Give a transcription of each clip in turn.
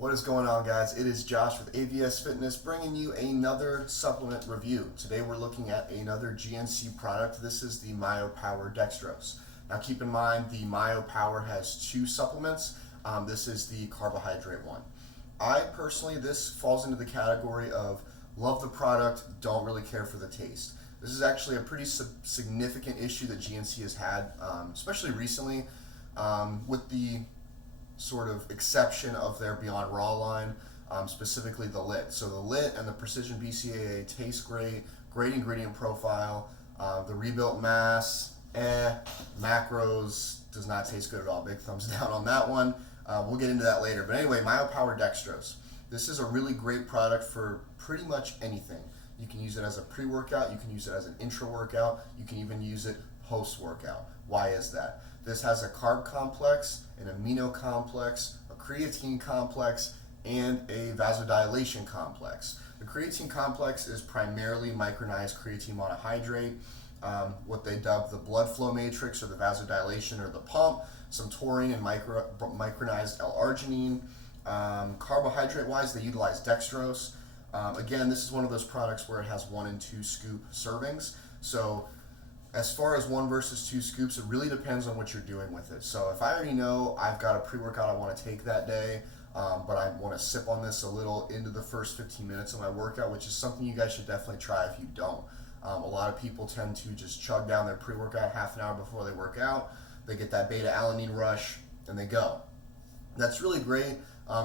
What is going on, guys? It is Josh with AVS Fitness bringing you another supplement review. Today we're looking at another GNC product. This is the Myopower Dextrose. Now keep in mind the Myopower has two supplements. This is the Carbohydrate one. I personally, this falls into the category of love the product, don't really care for the taste. This is actually a pretty significant issue that GNC has had, especially recently, with the sort of exception of their Beyond Raw line, specifically the LIT. So the LIT and the Precision BCAA taste great, great ingredient profile. The rebuilt mass, macros, does not taste good at all. Big thumbs down on that one. We'll get into that later. But anyway, Myopower Dextrose. This is a really great product for pretty much anything. You can use it as a pre-workout, you can use it as an intra-workout, you can even use it post-workout. Why is that? This has a carb complex, an amino complex, a creatine complex, and a vasodilation complex. The creatine complex is primarily micronized creatine monohydrate, what they dub the blood flow matrix or the vasodilation or the pump, some taurine and micronized L-arginine. Carbohydrate-wise, they utilize dextrose. Again, this is one of those products where it has 1 and 2 scoop servings. So as far as 1 versus 2 scoops, it really depends on what you're doing with it. So if I already know I've got a pre-workout I want to take that day, but I want to sip on this a little into the first 15 minutes of my workout, which is something you guys should definitely try if you don't. A lot of people tend to just chug down their pre-workout half an hour before they work out. They get that beta-alanine rush and they go. That's really great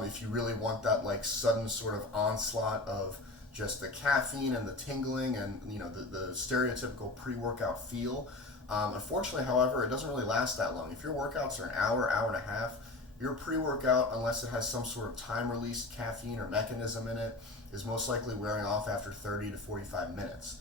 if you really want that like sudden sort of onslaught of just the caffeine and the tingling and the stereotypical pre-workout feel. Unfortunately, however, it doesn't really last that long. If your workouts are an hour, hour and a half, your pre-workout, unless it has some sort of time-released caffeine or mechanism in it, is most likely wearing off after 30 to 45 minutes.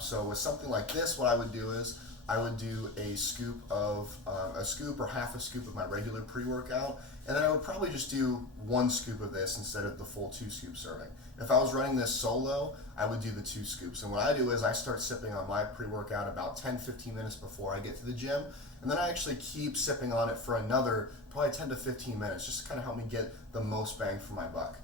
So with something like this, what I would do is I would do a scoop or half a scoop of my regular pre-workout, and then I would probably just do 1 scoop of this instead of the full 2 scoop serving. If I was running this solo, I would do the 2 scoops. And what I do is I start sipping on my pre-workout about 10-15 minutes before I get to the gym, and then I actually keep sipping on it for another probably 10 to 15 minutes, just to kind of help me get the most bang for my buck.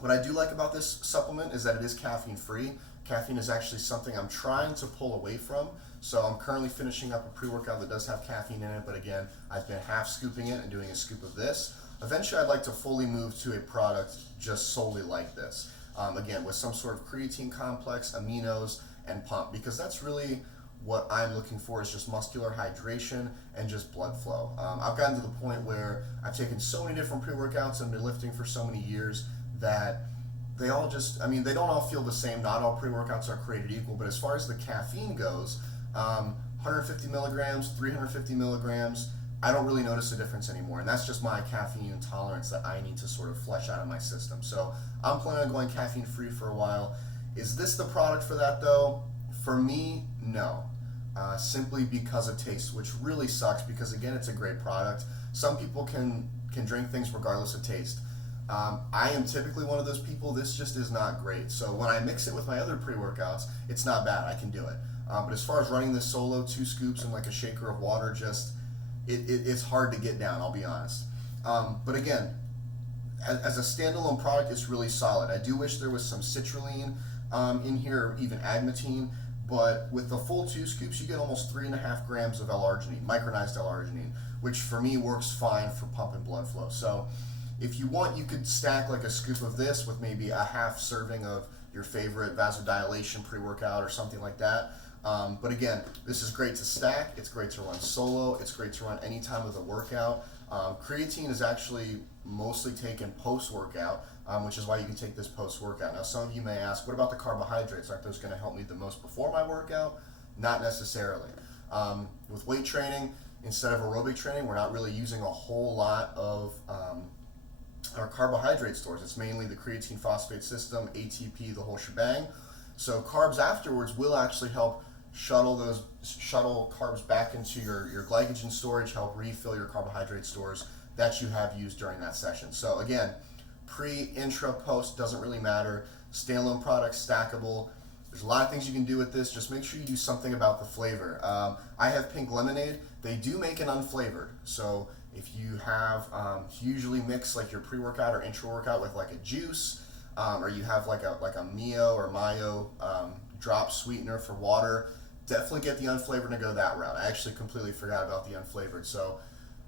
What I do like about this supplement is that it is caffeine free. Caffeine is actually something I'm trying to pull away from. So I'm currently finishing up a pre-workout that does have caffeine in it, but again, I've been half scooping it and doing a scoop of this. Eventually, I'd like to fully move to a product just solely like this. Again, with some sort of creatine complex, aminos, and pump, because that's really what I'm looking for, is just muscular hydration and just blood flow. I've gotten to the point where I've taken so many different pre-workouts and been lifting for so many years that they all just, they don't all feel the same. Not all pre-workouts are created equal, but as far as the caffeine goes, 150 milligrams, 350 milligrams, I don't really notice a difference anymore, and that's just my caffeine tolerance that I need to sort of flesh out of my system. So I'm planning on going caffeine free for a while. Is this the product for that though? For me, no. Simply because of taste, which really sucks because again, it's a great product. Some people can drink things regardless of taste. I am typically one of those people. This just is not great. So when I mix it with my other pre-workouts, it's not bad. I can do it. But as far as running this solo, 2 scoops and like a shaker of water, just it's hard to get down, I'll be honest. But again, as a standalone product, it's really solid. I do wish there was some citrulline in here, or even agmatine, but with the full 2 scoops, you get almost 3.5 grams of L-arginine, micronized L-arginine, which for me works fine for pumping blood flow. So if you want, you could stack like a scoop of this with maybe a half serving of your favorite vasodilation pre-workout or something like that. But again, this is great to stack, it's great to run solo, it's great to run any time of the workout. Creatine is actually mostly taken post-workout, which is why you can take this post-workout. Now some of you may ask, what about the carbohydrates? Aren't those going to help me the most before my workout? Not necessarily. With weight training, instead of aerobic training, we're not really using a whole lot of our carbohydrate stores. It's mainly the creatine phosphate system, ATP, the whole shebang. So carbs afterwards will actually help shuttle carbs back into your glycogen storage, help refill your carbohydrate stores that you have used during that session. So again, pre, intra, post, doesn't really matter. Standalone product, stackable. There's a lot of things you can do with this. Just make sure you do something about the flavor. I have pink lemonade. They do make it unflavored. So If you have, usually mix like your pre-workout or intra-workout with like a juice, or you have like a Mio or Myo drop sweetener for water, definitely get the unflavored and go that route. I actually completely forgot about the unflavored, so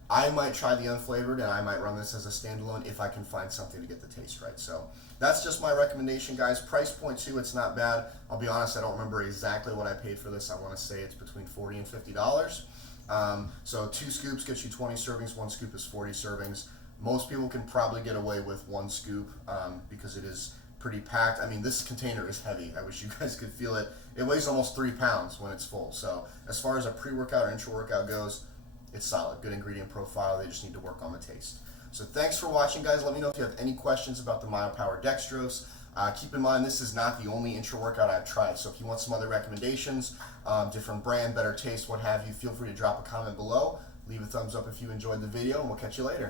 I might try the unflavored, and I might run this as a standalone if I can find something to get the taste right. So that's just my recommendation, guys. Price point too, it's not bad. I'll be honest, I don't remember exactly what I paid for this. I want to say it's between $40 and $50. So 2 scoops gets you 20 servings. 1 scoop is 40 servings. Most people can probably get away with 1 scoop because it is pretty packed. I mean, this container is heavy. I wish you guys could feel it. It weighs almost 3 pounds when it's full. So as far as a pre-workout or intra-workout goes, it's solid. Good ingredient profile. They just need to work on the taste. So thanks for watching, guys. Let me know if you have any questions about the Myopower Dextrose. Keep in mind, this is not the only intra-workout I've tried. So if you want some other recommendations, different brand, better taste, what have you, feel free to drop a comment below. Leave a thumbs up if you enjoyed the video, and we'll catch you later.